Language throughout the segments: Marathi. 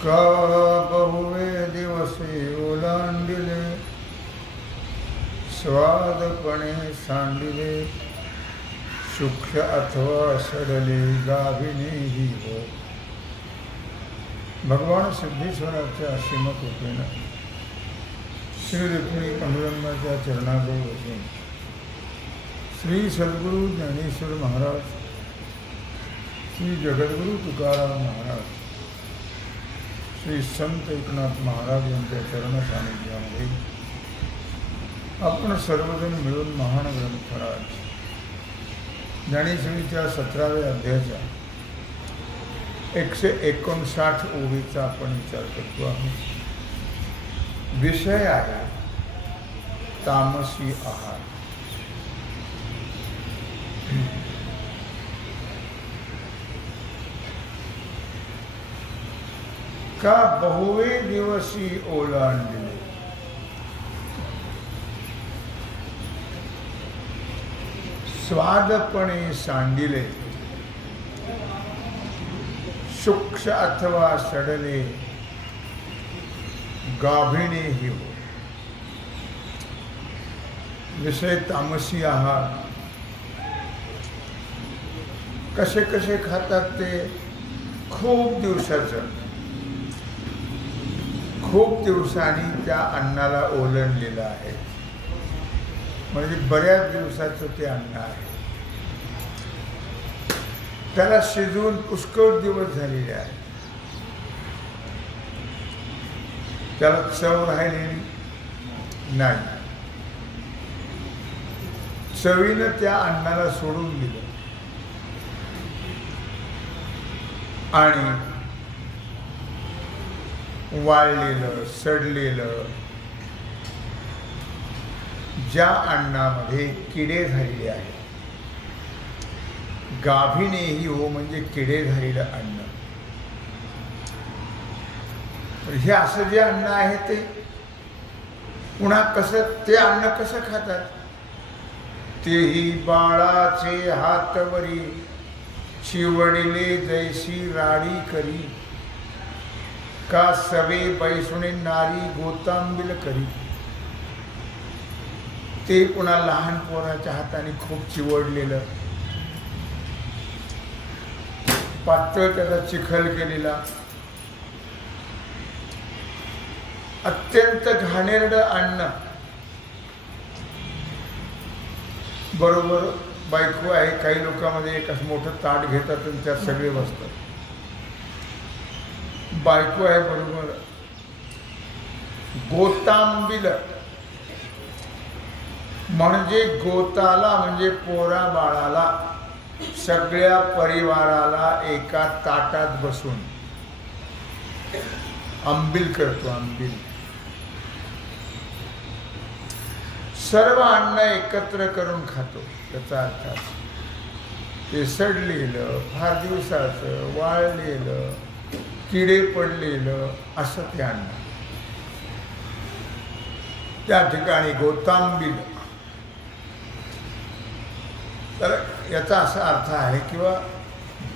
बहुवे दिवसे ओलांडिले स्वादपणे सांडिले शुक्ल अथवा सडले गाभिनेही हो. भगवान सिद्धेश्वराच्या असीम कृपेनं श्री रुक्मिणी पांडुरंगाच्या चरणाजवळ बसून श्री सद्गुरु ज्ञानेश्वर महाराज, श्री जगद्गुरु तुकाराम महाराज, श्री संत एकनाथ महाराज यांच्या चरण सानिध्यामध्ये आपण सर्वजण मिळून महान ग्रंथराज ज्ञानेश्वरीच्या 17व्या अध्यायाच्या 159 ओवीचा आपण विचार करतो आहोत. विषय आहे तामसी आहार. का बहुवे दिवसी ओलांडले. स्वादपणे सांडिले शुक्ष अथवा सडले गाभिणेही हो. विषय तामसी आहार. कसे कसे खातात ते खूप दिवसांनी त्या अन्नाला ओलांडलेलं आहे. म्हणजे बऱ्याच दिवसाचं ते अन्न आहे. त्याला शिजवून पुष्कळ दिवस झालेले आहे. त्याला चव राहिलेली नाही. चवीनं त्या अन्नाला सोडून दिलं आणि वाळलेलं सडलेलं ज्या अन्नामध्ये किडे झालेले आहेत, गाभिनेही हो म्हणजे किडे झालेलं अन्न. हे असं जे अन्न आहे ते पुन्हा कसं ते अन्न कसं खातात. तेही बाळाचे हातवरी शिवडिले जैसी राडी करी का सवे बैसुणे नारी गोतांबिल करी. ते पुन्हा लहान पोराच्या हाताने खूप चिवडलेलं पातळ त्याचा चिखल केलेला अत्यंत घाणेरडं अन्न. बरोबर बायको आहे. काही लोकांमध्ये एक असं मोठं ताट घेतात आणि त्यात सगळे बसतात. बायको आहे बरोबर. गोतांबिल म्हणजे गोताला म्हणजे पोरा बाळाला सगळ्या परिवाराला एका ताटात बसून आंबील करतो. आंबील सर्व अन्न एकत्र करून खातो. त्याचा अर्थ ते सडलेलं फार दिवसाचं वाळलेलं किडे पडलेलं असं ते अन्न. त्या ठिकाणी गोतांबिल. तर याचा असा अर्थ आहे किंवा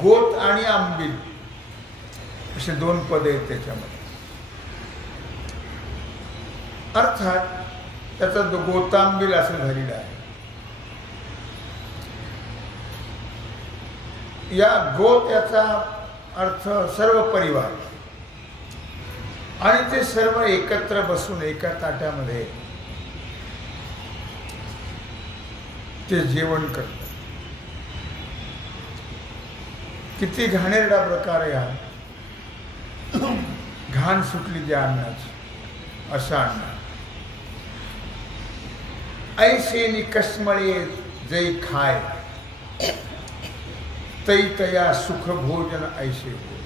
गोत आणि आंबील असे दोन पद आहेत त्याच्यामध्ये. अर्थात त्याचा गोतांबिल असं झालेलं आहे. या गोत याचा अर्थ सर्व परिवार आणि ते सर्व एकत्र बसून एका ताट्यामध्ये ते जेवण करतात. किती घाणेरडा प्रकार आहे हा. घाण सुटली त्या अन्नाची. असं अन्न. ऐसे निकस्मळे जै खाय तै तया सुख भोजन ऐसे हो.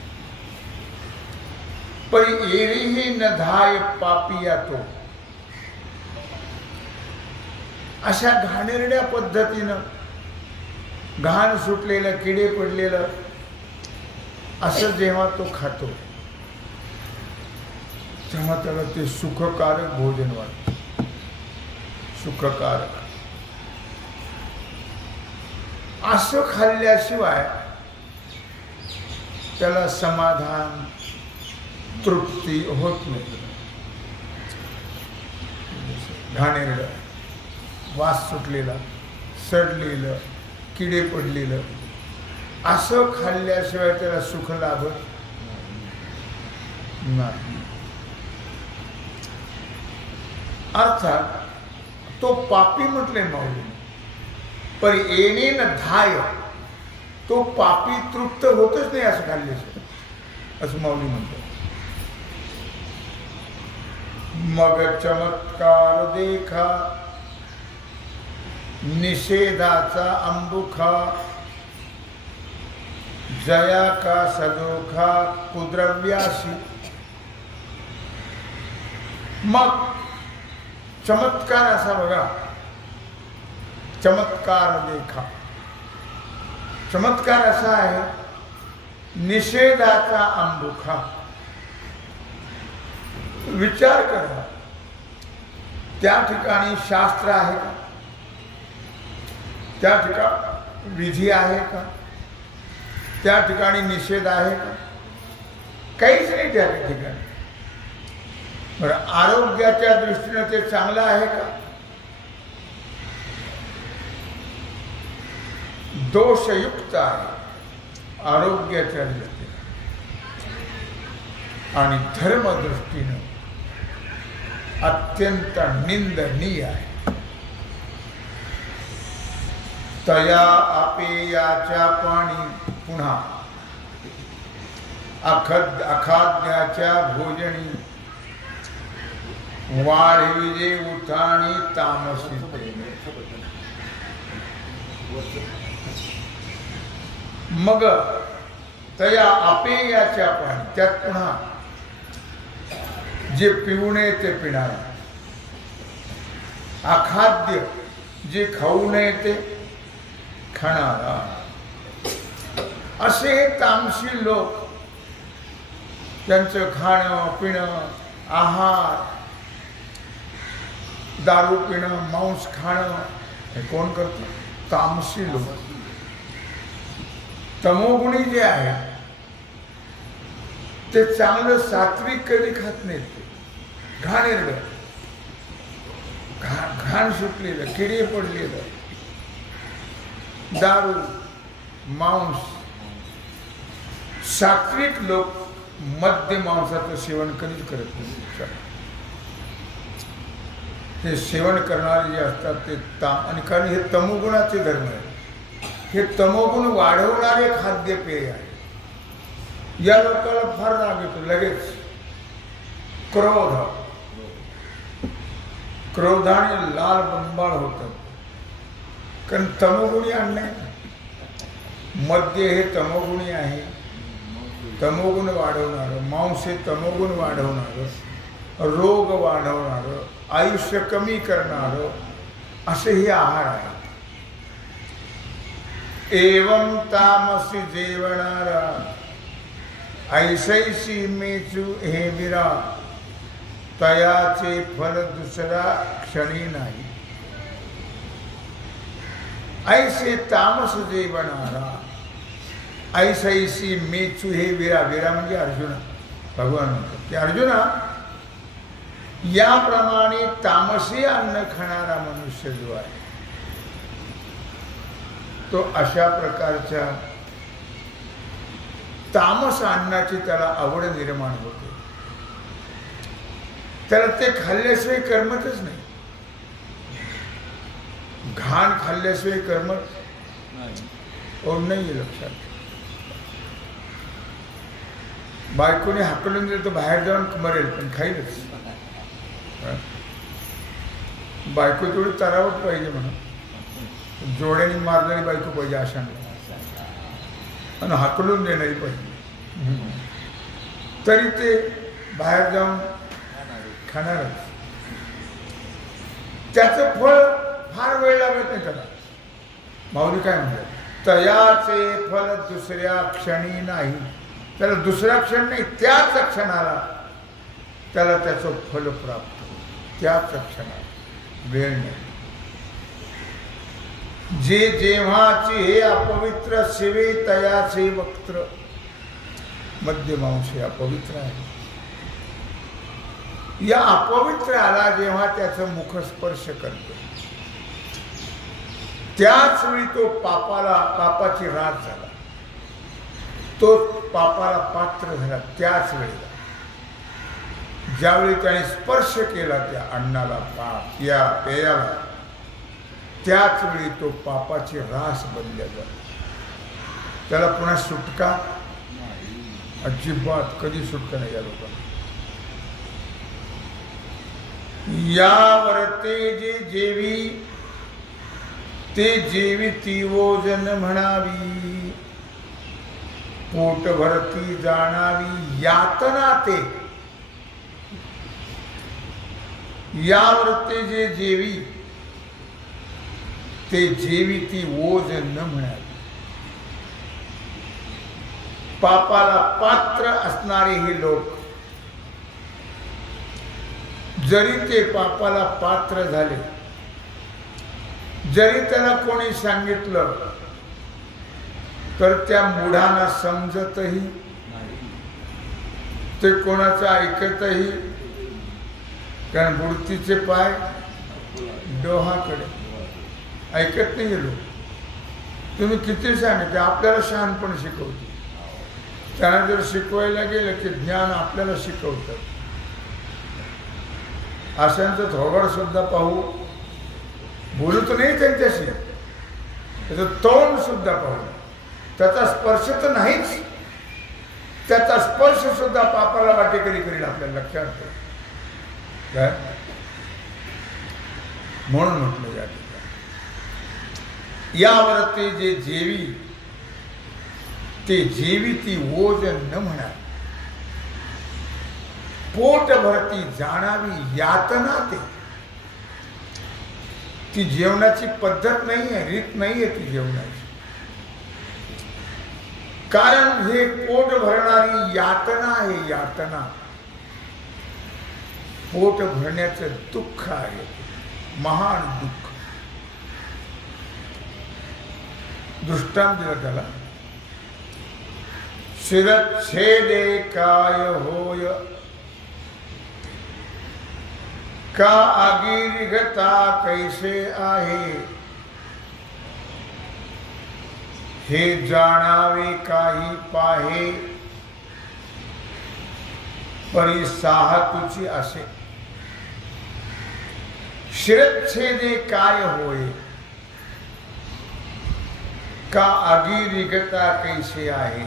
परी एरीही न धाय पापिया तो. अशा घाणेरड्या पद्धतीनं घाण सुटलेलं किडे पडलेलं असं जेव्हा तो खातो तेव्हा त्याला ते सुखकारक भोजन वाटतं. सुखकारक असं खाल्ल्याशिवाय त्याला समाधान तृप्ती होत नाही. घाणेरडं वास सुटलेला सडलेलं किडे पडलेलं असं खाल्ल्याशिवाय त्याला सुख लाभत नाही. अर्थात तो पापी म्हटले माऊली. पर येणे न धाय तो पापी तृप्त होतच नाही असं खाल्ल्याशिवाय असं माऊली म्हणतो. मग चमत्कार देखा निषेधाचा अंबुखा जया का सदोखा कुद्रव्यासी. मग चमत्कार असा बघा. चमत्कार देखा. चमत्कार असा आहे निषेधाचा अंबुखा. विचार करा त्या ठिकाणी शास्त्र आहे का? त्या ठिकाणी विधी आहे का? त्या ठिकाणी निषेध आहे का? काहीच नाही त्या ठिकाणी. बरं आरोग्याच्या दृष्टीने ते चांगलं आहे का? दोषयुक्त आहे आरोग्याच्या दृष्टीने आणि धर्मदृष्टीने अत्यंत निंदनीय आहे. तया आपेयाच्या पाणी पुन्हा अखाद्याच्या भोजनी वाढविजे उठाणी तामसी. मग तया आपेयाच्या पाणी त्यात पुन्हा जे पिऊ नये ते पिणार. अखाद्य जे खाऊ नये ते खाणारा. असे तामसी लोक त्यांचं खाणं पिणं आहार दारू पिणं मांस खाणं हे कोण करतं? तामसी लोक. तमोगुणी जे आहे ते चांगलं सात्विक कधी खात नाहीत. घाणेरडं घाण सुटलेलं किडे पडलेलं दारू मांस. सात्विक लोक मद्य मांसाचं सेवन कधीच करत नाही. ते सेवन करणारे जे असतात ते आणि कारण हे तमोगुणाचे धर्म आहे. हे तमोगुण वाढवणारे खाद्यपेय आहे. या लोकांना फार राग येतो लगेच. क्रोधाने लाल बंबाळ होतात कारण तमोगुणी अन्न आहे. मद्य हे तमोगुणी आहे. तमोगुण वाढवणारं मांस हे तमोगुण वाढवणारं रोग वाढवणारं आयुष्य कमी करणारं असे हे आहार आहे. एवं तामसी जेवणारा ऐसैसी मेचू हे विरा तयाचे फल दुसरा क्षणी नाही. ऐसे तामस जेवणारा ऐसैसी मेचू हे विरा. विरा म्हणजे अर्जुना. भगवान म्हणतो की अर्जुना याप्रमाणे तामसी अन्न खाणारा मनुष्य जो आहे तो अशा प्रकारच्या तामस अन्नाची त्याला आवड निर्माण होते. त्याला ते खाल्ल्याशिवाय करमतच नाही. घाण खाल्ल्याशिवाय करमत नाही. लक्षात बायकोने हाकलून दिलं तर बाहेर जाऊन मरेल पण खाईलच. बायको तेवढी तरावट पाहिजे म्हणून, जोड्याने मारणारी बायको पाहिजे अशा आणि हाकलून देणारी पाहिजे, तरी ते बाहेर जाऊन खाणारच. त्याचं फळ फार वेळ लागत नाही त्याला. माऊली काय म्हणतात, तयाचे फल दुसऱ्या क्षणी नाही. त्याला दुसरा क्षण नाही, त्याच क्षणाला त्याला त्याचं फल प्राप्त, त्याच क्षणाला, वेळ नाही. जे जेव्हाचे हे अपवित्र शिवे तयाचे वक्त्र. मध्यमांश अपवित्र आहे. या अपवित्राला जेव्हा त्याचं मुख स्पर्श करतो त्याच वेळी तो पापाची रास झाला, तो पापाला पात्र झाला. त्याच वेळेला ज्यावेळी त्याने स्पर्श केला त्या अन्नाला, या पेयाला, त्याच वेळी तो पापाची रास बनल्या जातो. त्याला पुन्हा सुटका अजिबात कधी सुटका नाही या लोकांना. यावर ते जे जेवी ते जेवी ती ओजन म्हणावी, पोट भरती जाणावी यातना ते. यावर ते जे जेवी ते जेवी ती ओज न म्हणावी. पापाला पात्र असणारे हे लोक जरी ते पापाला पात्र झाले, जरी त्याला कोणी सांगितलं तर त्या मूढांना समजतही, ते कोणाचं ऐकतही. कारण मूर्तीचे पाय डोहाकडे, ऐकत नाही लोक. तुम्ही किती सांगितले, आपल्याला शहाणपण शिकवते. त्यांना जर शिकवायला गेलं की ज्ञान आपल्याला शिकवतात. अशांचं थोबड सुद्धा पाहू, बोलू तर नाही त्यांच्याशी, त्याचं तोंड सुद्धा पाहू, त्याचा स्पर्श तर नाहीच, त्याचा स्पर्श सुद्धा पापाला वाटेकरी करील आपल्याला लक्षात ठेव. काय म्हणून म्हटलं या ठिकाणी, यावर ते जे जेवी ते जेवी ती ओज न म्हणा. पोट भरती जाणावी यातना ते. ती जेवणाची पद्धत नाही आहे, रीत नाही आहे ती जेवणाची. कारण हे पोट भरणारी यातना आहे. यातना पोट भरण्याचं दुःख आहे, महान दुःख. दृष्टांत दिला त्याला, शिरच्छेदे काय होय का आगी निघता कैसे आहे. हे जाणावे काही पाहे परी साहतुची असे. शिरच्छेदे काय होय का आगी निघता कैसे आहे.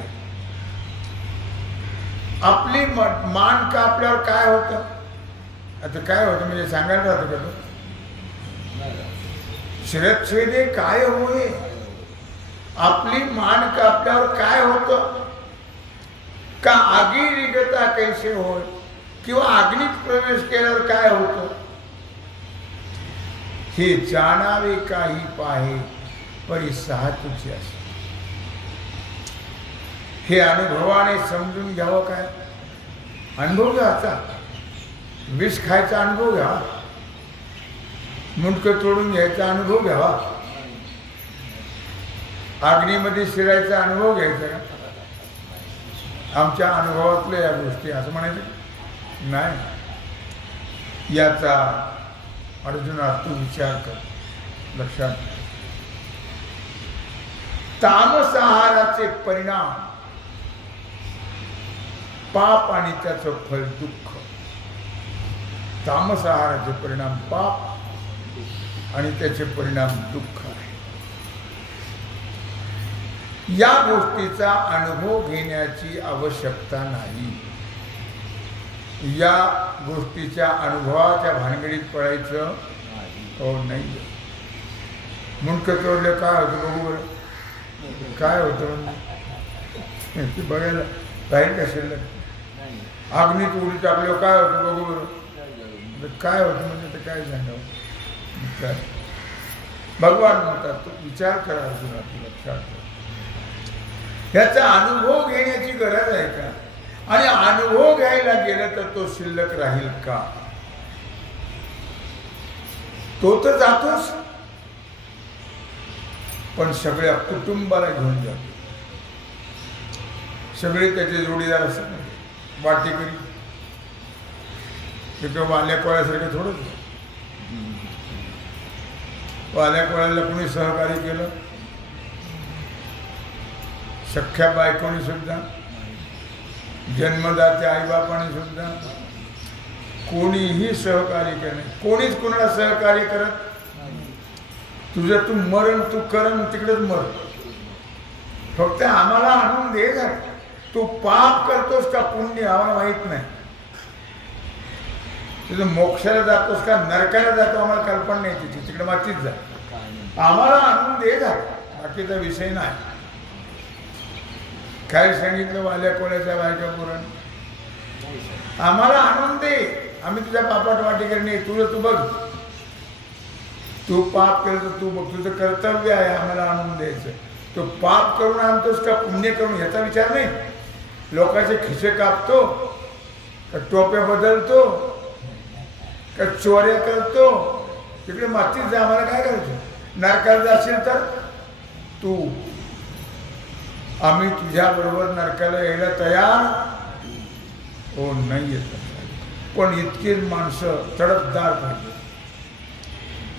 आपली मान कापल्यावर काय होतं, आता काय होतं म्हणजे सांगायला राहतो का तो. शिरच्छेदे काय होय, आपली मान कापल्यावर काय होतं. का आगी निघता कैसे होय, किंवा अग्नीत प्रवेश केल्यावर काय होतं. हे जाणावे काही पाहे परी साहतुची असे. हे अनुभवाने समजून घ्यावं. काय अनुभव घ्यायचा, विष खायचा अनुभव घ्या, मुंडकं तोडून घ्यायचा अनुभव घ्यावा, अग्नीमध्ये शिरायचा अनुभव घ्यायचा. आमच्या अनुभवातल्या या गोष्टी असं म्हणायचं नाही. याचा अर्जुना तू विचार कर, लक्षात. तामस आहाराचे परिणाम पाप आणि त्याचं फल दुःख. तामस आहाराचे परिणाम पाप आणि त्याचे परिणाम दुःख आहे. या गोष्टीचा अनुभव घेण्याची आवश्यकता नाही. या गोष्टीच्या अनुभवाच्या भानगडीत पडायचं हो नाही. मुंडकं तोडलं काय होतं बघू बरं, काय होतं ते बघायला राहील का शिल्लक. अग्नीत उडी टाकल्यावर काय होतं बघू बरं, काय होतं म्हणजे ते काय सांगावं. काय भगवान म्हणतात तो विचार करा अर्जुना, तू लक्षात ठेव. ह्याचा अनुभव घेण्याची गरज आहे का, आणि अनुभव घ्यायला गेलं तर तो शिल्लक राहील का. तो तर जातोच, पण सगळ्या कुटुंबाला घेऊन जातो. सगळे त्याचे जोडीदार असतात, वाटेकरी. तिथं वाल्या कोळ्यासारखं थोडंच. वाल्या कोळ्याला कोणी सहकार्य केलं, सख्या बायकोनी सुद्धा, जन्मदात्या आईबापाने सुद्धा कोणीही सहकार्य केलं. कोणीच कोणाला सहकार्य करत. तुझं तू मरण तू करण तिकडेच मर, फक्त आम्हाला आणून दे ना. तू पाप करतोस का पुण्य आम्हाला माहित नाही. तुझं मोक्षाला जातोस का नरकाला जातो आम्हाला कल्पना नाही तिची, तिकडे मातीच जा. आम्हाला आणून दे जा, बाकीचा विषय नाही. काय सांगितलं वाल्या कोल्याच्या बायका पुरण, आम्हाला आणून दे, आम्ही तुझ्या पापात वाटेकरी नाही. तुझं तू बघ, तू पाप केलं तर तू बघ, तुझं कर्तव्य आहे आम्हाला आणून द्यायचं. तो पाप करून आणतोस का पुण्य करून ह्याचा विचार नाही. लोकांचे खिसे कापतो का टोप्या बदलतो का चोऱ्या करतो, तिकडे मातीत जा, आम्हाला काय करायचं. नरकाला जाशील तर तू, आम्ही तुझ्या बरोबर नरकाला यायला तयार हो नाही येत. पण इतकी माणसं तडफदार पाहिजे.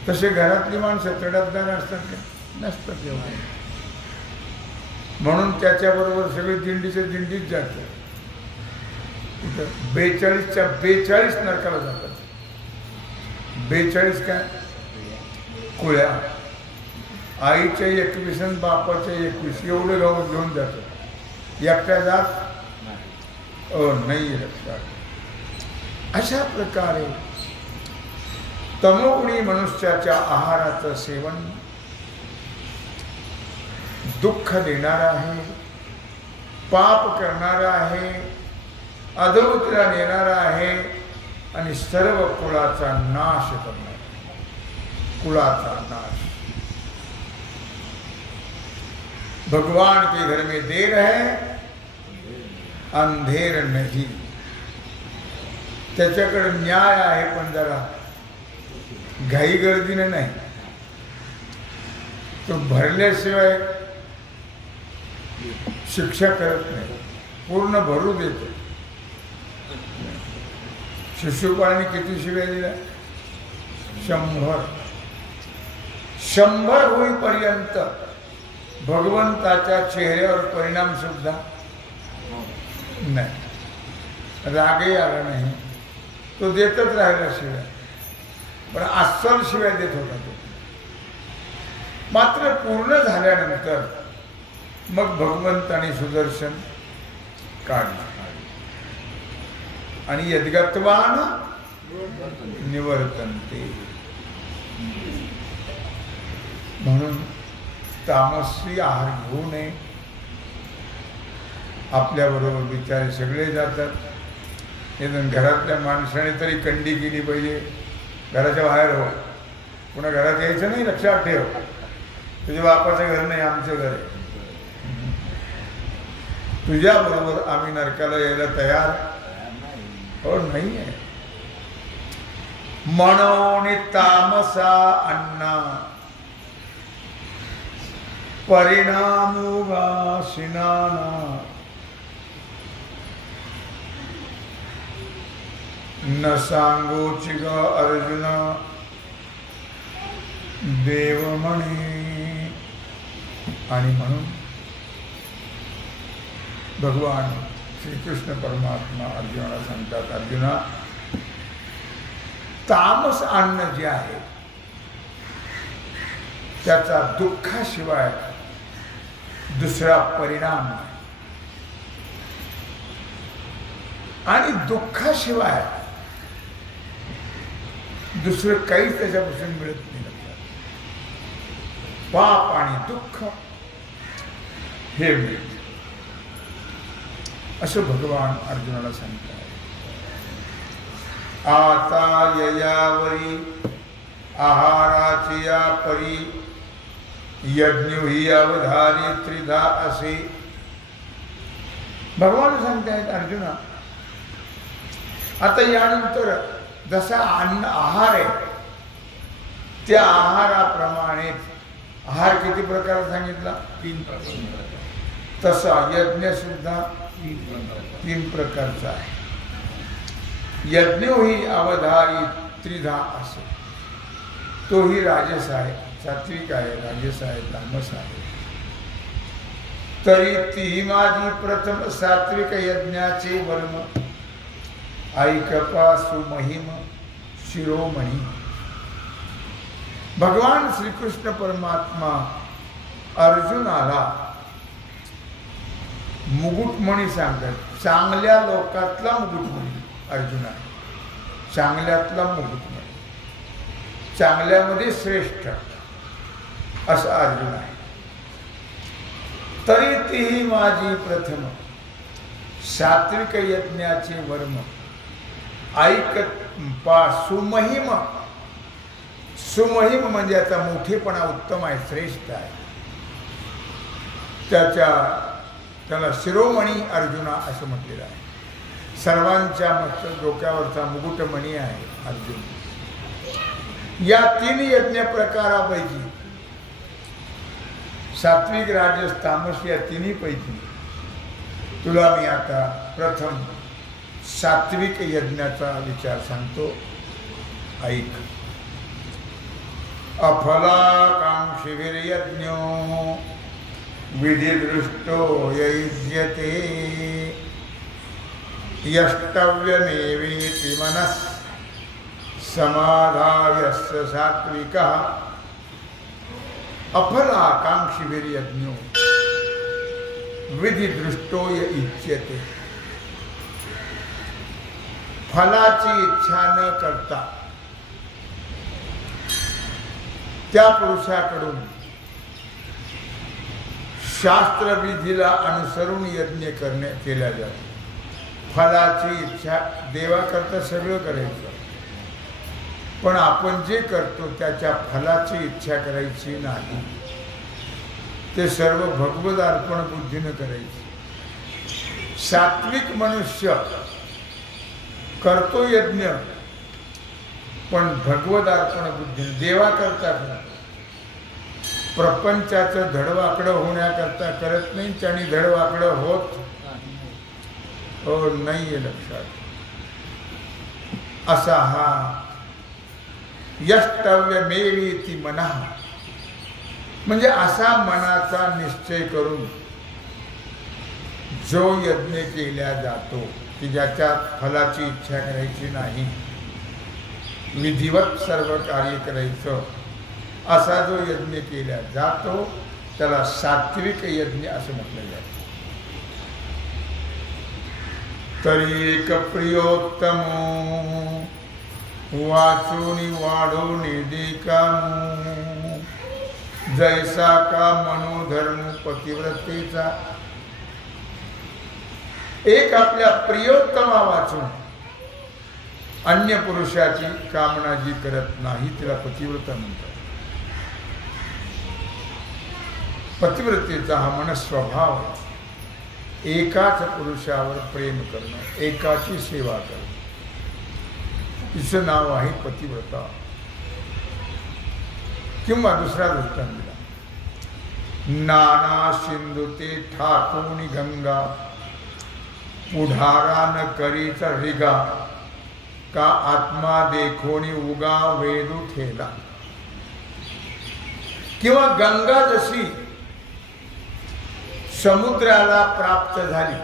तसे घरातली माणसं तडफदार असतात का, नसतात एवढे. म्हणून त्याच्याबरोबर सगळे दिंडीच्या दिंडीत जातात. 42च्या 42 नरकाला जातात. 42 काय कुळ्या, आईच्या 21 आणि बापाच्या 21 एवढं गाव घेऊन जातात. एकट्या जात नाही रक्तात. अशा प्रकारे तमोगुणी मनुष्याच्या आहाराचं सेवन दुःख देणारा आहे, पाप करणारा आहे, अधोगतीला नेणारा आहे, आणि सर्व कुळाचा नाश करणारा. कुळाचा नाश. भगवान के घर में देर है अंधेर नहीं. त्याच्याकडे न्याय आहे, पण जरा घाई गर्दीने नाही. तो भरल्याशिवाय शिक्षा करत नाही, पूर्ण भरू देतो. शिशुपाळाने किती शिव्या दिल्या, 100 होईपर्यंत भगवंताच्या चेहऱ्यावर परिणाम सुद्धा नाही. रागही आला नाही, तो देतच राहिला शिव्या, पण अस्सल शिव्या देत होता तो. मात्र पूर्ण झाल्यानंतर मग भगवंताने सुदर्शन काढले आणि यद्गत्वान निवर्तन्ते. म्हणून तामसी आहार घेऊ नये. आपल्याबरोबर बिचारे सगळे जातात. घरातल्या माणसाने तरी कंडी केली पाहिजे. घराच्या बाहेर हो, पुन्हा घरात यायचं नाही, लक्षात ठेव. तुझ्या बापाचं घर नाही, आमचं घर आहे. तुझ्या बरोबर आम्ही नरकाला यायला तयार हो नाही आहे. म्हणून तामसा अन्ना परिणामोगासिनाना न सांगोची ग अर्जुन देवमणी. आणि म्हणून भगवान श्रीकृष्ण परमात्मा अर्जुनाला सांगतात, अर्जुना, तामस अन्न जे आहे त्याचा दुःखाशिवाय दुसरा परिणाम नाही. आणि दुःखाशिवाय दुसरं काहीच त्याच्यापासून मिळत नाही. पाप आणि दुःख हे मिळते असं भगवान अर्जुनाला सांगतात. आता ययावरी आहाराची या परी यज्ञ ही अवधारी त्रिधा असे. भगवान सांगतायत अर्जुना, आता यानंतर जसा अन्न आहार आहे त्या आहाराप्रमाणे आहार किती प्रकार सांगितला? 3 प्रकार. तसा यज्ञ सुद्धा 3 प्रकारचा आहे. यज्ञो ही अवधारी त्रिधा असे. तोही राजस आहे, सात्विक आहे, राजस आहे, तामस आहे. तरी ती माझी प्रथम सात्विक यज्ञाचे वर्म ऐकपा सुमहिम शिरोमणी. भगवान श्रीकृष्ण परमात्मा अर्जुनाला मुकुटमणी सांगतात. चांगल्या लोकातला मुकुटमणी अर्जुन आहे, चांगल्यातला मुकुटमणी, चांगल्यामध्ये श्रेष्ठ असा अर्जुन आहे. तरी तीही माझी प्रथम सात्विक यज्ञाचे वर्म ऐकत पा सुमहिम. सुमहिम म्हणजे आता मोठेपणा उत्तम आहे, श्रेष्ठ आहे. त्याला शिरोमणी अर्जुना असं म्हटलेलं आहे. सर्वांच्या मस्त डोक्यावरचा मुकुटमणी आहे अर्जुन. या 3 यज्ञ प्रकारापैकी सात्विक राजस तामस या 3 पैकी तुला मी आता प्रथम सात्विक यज्ञाचा विचार सांगतो, ऐक. अफलाकांक्षिभिर्यज्ञो विधिदृष्टो ययुज्यते यष्टव्यमेवेति मनः समाधायस्य सात्विकः अफलाकांक्षिभिर्यज्ञो विधिदृष्टो ययुज्यते. फलाची इच्छा न करता त्या पुरुषाकडून शास्त्रविधीला अनुसरून यज्ञ केला जातो. फलाची इच्छा देवाकरता सगळं करायचं, पण आपण जे करतो त्याच्या फलाची इच्छा करायची नाही. ते सर्व भगवद अर्पण बुद्धीनं करायचे. सात्विक मनुष्य करतो यज्ञ, पण भगवद अर्पण बुद्धीनं देवाकरता करतो. प्रपंचाचं धडवाकडं होण्याकरता करत नाही, आणि धडवाकडं होत नाहीये लक्षात. असा हा यष्टव्यमेवेति मनः म्हणजे असा मनाचा निश्चय करून जो यज्ञ केला जातो की ज्याच्यात फलाची इच्छा करायची नाही, विधिवत सर्व कार्य करायचं, असा जो यज्ञ केला जातो त्याला सात्विक यज्ञ असं म्हटलं जातं. तरी एक प्रियोत्तमो वाचूनी वाढून देकामो जैसा का मनोधर्म पतिव्रतेचा. एक आपल्या प्रियोत्तमा वाचून अन्य पुरुषाची कामना जी करत नाही तिला पतिव्रता म्हणतात. पतिव्रतेचा हा मनस्वभाव आहे. एकाच पुरुषावर प्रेम करणं, एकाची सेवा करणं, तिचं नाव आहे पतिव्रता. किंवा दुसरा दृष्टांत दिला, नाना सिंधुते ठाकून गंगा पुढारा न करीचा रिगा का आत्मा देखोनी उगा वेदू ठेला. किंवा गंगा जशी समुद्राला प्राप्त झाली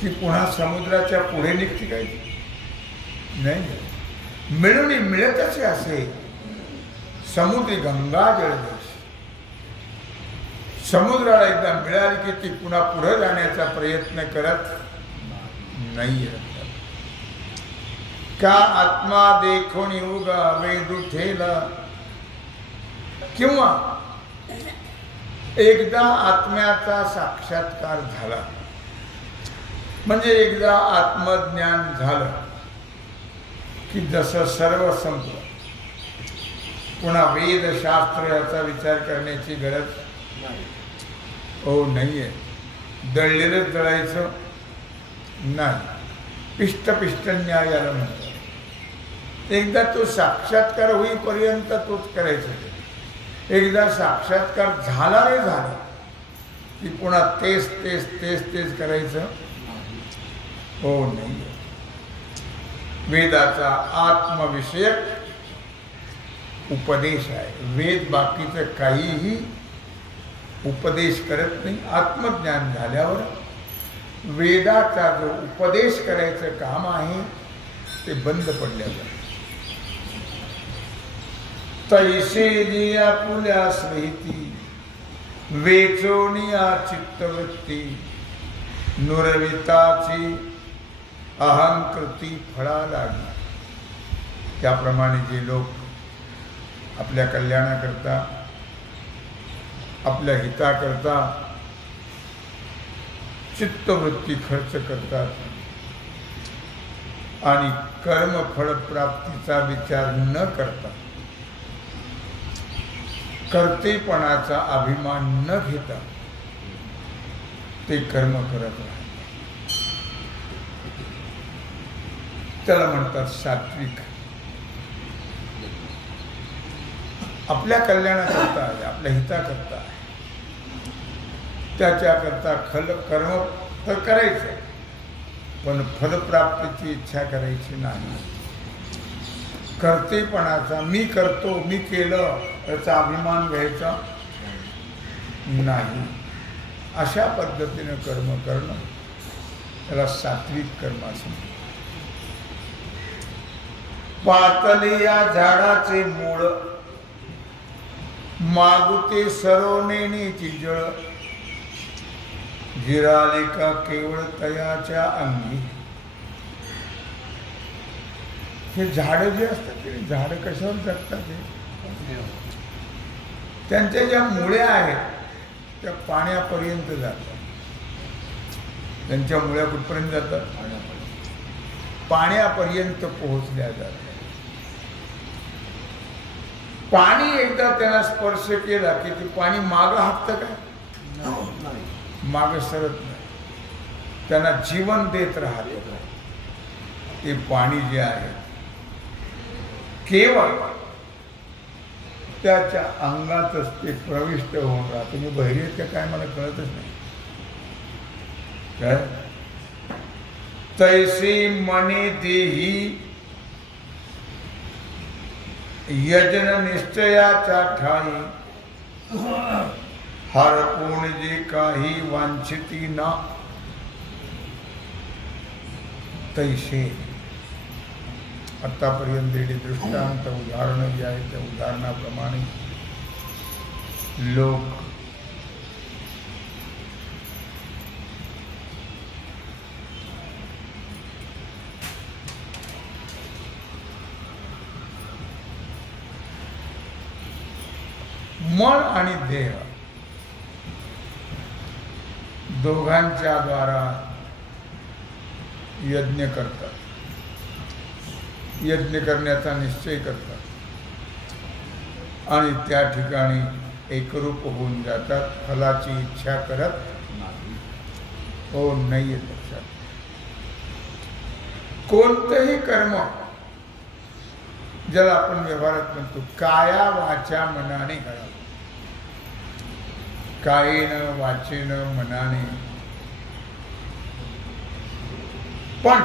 की पुन्हा समुद्राच्या पुढे निघते काय नाही, मिळून मिळतच असे. समुद्री गंगा जळदेश समुद्राला एकदा मिळाली की ती पुन्हा पुढे जाण्याचा प्रयत्न करत नाही आहे. का आत्मा देखून उगा वेद उठेला, किंवा एकदा आत्म्याचा साक्षात्कार झाला म्हणजे एकदा आत्मज्ञान झालं की जसं सर्व संपलं, पुन्हा वेदशास्त्र याचा विचार करण्याची गरज नाहीये. दळलेलंच दळायचं नाही, पिष्ट न्यायाला म्हणतात. एकदा तो साक्षात्कार होईपर्यंत तोच करायचं. एकदा साक्षात्कार झाला रे झाला की पुन्हा तेच तेच तेच तेच करायचं नाही. वेदाचा आत्मविषयक उपदेश आहे. वेद बाकीचं काहीही उपदेश करत नाही. आत्मज्ञान झाल्यावर वेदाचा जो उपदेश करायचं काम आहे ते बंद पडल्यावर. तैसे जिया पुल्या स्मृती वेचोनिया चित्तवृत्ती नुरविताची अहंकृती फळा लागली. त्याप्रमाणे जे लोक आपल्या कल्याणाकरता, आपल्या हिताकरता चित्तवृत्ती खर्च करतात आणि कर्मफळ प्राप्तीचा विचार न करता, कर्तेपणाचा अभिमान न घेता ते कर्म करत राहतात, त्याला म्हणतात सात्विक. आपल्या कल्याणाकरता आहे, आपल्या हिताकरता आहे, त्याच्याकरता कर्म तर करायचं, पण फलप्राप्तीची इच्छा करायची नाही. कर्तेपणाचा, मी करतो, मी केलं याचा अभिमान घ्यायचा नाही. अशा पद्धतीने कर्म करणं त्याला सात्विक कर्म असं म्हणतात. पातळी या झाडाचे मूळ, मागुते सरोनेची जळ, जिराले का केवळ तयाच्या अंगी. हे झाडं जे असतात ते झाडं कशावर जगतात? त्यांच्या ज्या मुळ्या आहेत त्या पाण्यापर्यंत जातात. त्यांच्या मुळ्या कुठपर्यंत जातात? पाण्यापर्यंत पोहोचल्या जातात. पाणी एकदा त्यांना स्पर्श केला की ते पाणी मागं हटतं काय? मागं सरत नाही, त्यांना जीवन देत राहते. ते पाणी जे आहे केवळ त्याच्या अंगातच ते प्रविष्ट होऊन राहतं. मी बहिरेत का काय मला कळतच नाही. काय तैसे मने देही यजन निश्चयाचा ठाई, हरपून जे काही वांछिती ना तैसे. आतापर्यंत दिलेले दृष्टांत उदाहरणं जे आहेत त्या उदाहरणाप्रमाणे लोक मन आणि देह दोघांच्या द्वारा यज्ञ करतात, यज्ञ करण्याचा निश्चय करतात आणि त्या ठिकाणी एकरूप होऊन जातात. फलाची इच्छा करत नाही. लक्षात, कोणतंही कर्म ज्याला आपण व्यवहारात म्हणतो काया वाचा मनाने करावं. कायेनं वाचेनं मनाने, पण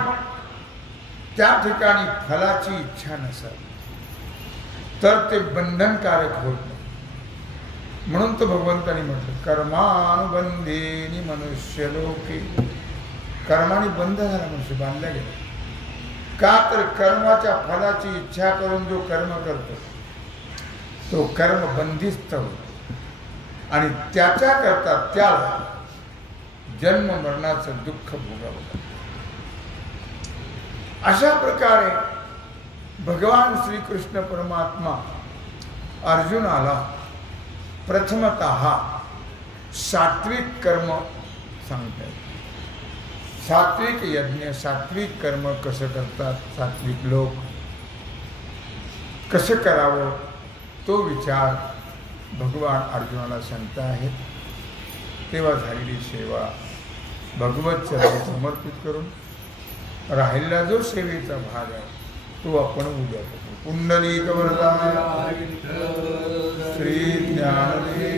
त्या ठिकाणी फलाची इच्छा नसावी तर ते बंधनकारक होत नाही. म्हणून तर भगवंतांनी म्हटलं कर्मानुबंधेनी मनुष्य लोके. कर्माने बंध झाला, मनुष्य बांधला गेला. का तर कर्माच्या फलाची इच्छा करून जो कर्म करतो तो कर्म बंदिस्त होतो आणि त्याच्या करता त्याला जन्म मरणाचं दुःख भोगावं लागतं. अशा प्रकारे भगवान श्रीकृष्ण परमात्मा अर्जुनाला प्रथमतः सात्विक कर्म सांगतात. सात्विक यज्ञ, सात्विक कर्म कसं करतात सात्विक लोक, कसं करावं तो विचार भगवान अर्जुनाला सांगता आहेत. तेव्हा झालेली सेवा भगवत चरणी समर्पित करून राहिलेला जो सेवेचा भाग आहे तो आपण उद्या करू. पुंडलिक वरदाय श्री ज्ञानदेव